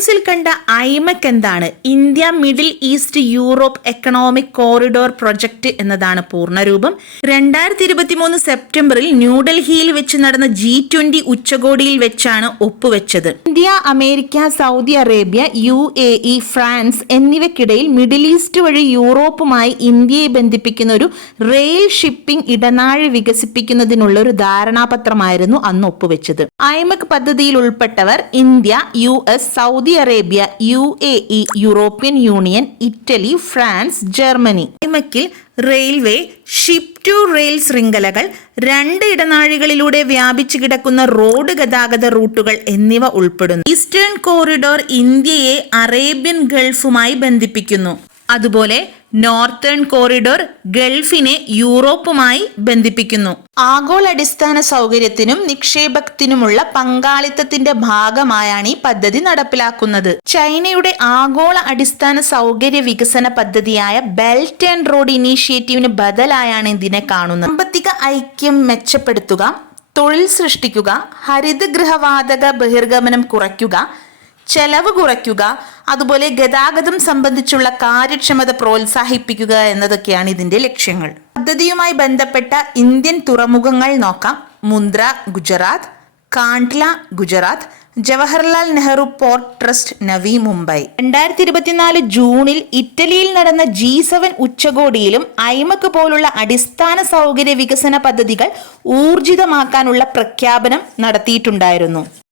ന്യൂസിൽ കണ്ട ഐമക് എന്താണ്? India middle east Europe economic corridor project എന്നതാണ് പൂർണ്ണരൂപം. 2023 സെപ്റ്റംബറിൽ ന്യൂഡൽഹിയിൽ വെച്ച് നടന്ന G20 ഉച്ചകോടിയിൽ വെച്ചാണ് ഒപ്പുവെച്ചത്. India, America, Saudi Arabia, UAE, France എന്നിവയ്ക്കിടയിൽ മിഡിൽ ഈസ്റ്റ് വഴി യൂറോപ്പുമായി ഇന്ത്യയെ ബന്ധിപ്പിക്കുന്ന ഒരു റെയിൽ ഷിപ്പിംഗ് ഇടനാഴി വികസിപ്പിക്കുന്നതിനുള്ള ഒരു ധാരണാപത്രമായിരുന്നു അന്ന് ഒപ്പുവെച്ചത്. ഐമക് പദ്ധതിയിൽ ഉൾപ്പെട്ടവർ India, US, Saudi Arabia, UAE, European Union, Italy, France, Germany. ഐമക്കിൽ റെയിൽവേ, ഷിപ്പ് ടു റെയിൽ ശൃംഖലകൾ, 2 ഇടനാഴികളിലൂടെ വ്യാപിച്ചു കിടക്കുന്ന റോഡ് ഗതാഗത റൂട്ടുകൾ എന്നിവ ഉൾപ്പെടുന്നു. ഈസ്റ്റേൺ കോറിഡോർ ഇന്ത്യയെ അറേബ്യൻ ഗൾഫുമായി ബന്ധിപ്പിക്കുന്നു. അതുപോലെ നോർത്തേൺ കോറിഡോർ ഗൾഫിനെ യൂറോപ്പുമായി ബന്ധിപ്പിക്കുന്നു. ആഗോള അടിസ്ഥാന സൗകര്യത്തിനും നിക്ഷേപത്തിനുമുള്ള പങ്കാളിത്തത്തിന്റെ ഭാഗമായാണ് ഈ പദ്ധതി നടപ്പിലാക്കുന്നത്. ചൈനയുടെ ആഗോള അടിസ്ഥാന സൗകര്യ വികസന പദ്ധതിയായ ബെൽറ്റ് ആൻഡ് റോഡ് ഇനീഷ്യേറ്റീവിന് ബദലായാണ് ഇതിനെ കാണുന്നത്. സാമ്പത്തിക ഐക്യം മെച്ചപ്പെടുത്തുക, തൊഴിൽ സൃഷ്ടിക്കുക, ഹരിതഗൃഹവാതക ബഹിർഗമനം കുറയ്ക്കുക, ചെലവ് കുറയ്ക്കുക, അതുപോലെ ഗതാഗതം സംബന്ധിച്ചുള്ള കാര്യക്ഷമത പ്രോത്സാഹിപ്പിക്കുക എന്നതൊക്കെയാണ് ഇതിന്റെ ലക്ഷ്യങ്ങൾ. പദ്ധതിയുമായി ബന്ധപ്പെട്ട ഇന്ത്യൻ തുറമുഖങ്ങൾ നോക്കാം. Mundra Gujarat, Kandla Gujarat, Jawaharlal Nehru port trust Navi Mumbai. 2024 ജൂണിൽ ഇറ്റലിയിൽ നടന്ന G7 ഉച്ചകോടിയിലും ഐമക് പോലുള്ള അടിസ്ഥാന സൗകര്യ വികസന പദ്ധതികൾ ഊർജിതമാക്കാനുള്ള പ്രഖ്യാപനം നടത്തിയിട്ടുണ്ടായിരുന്നു.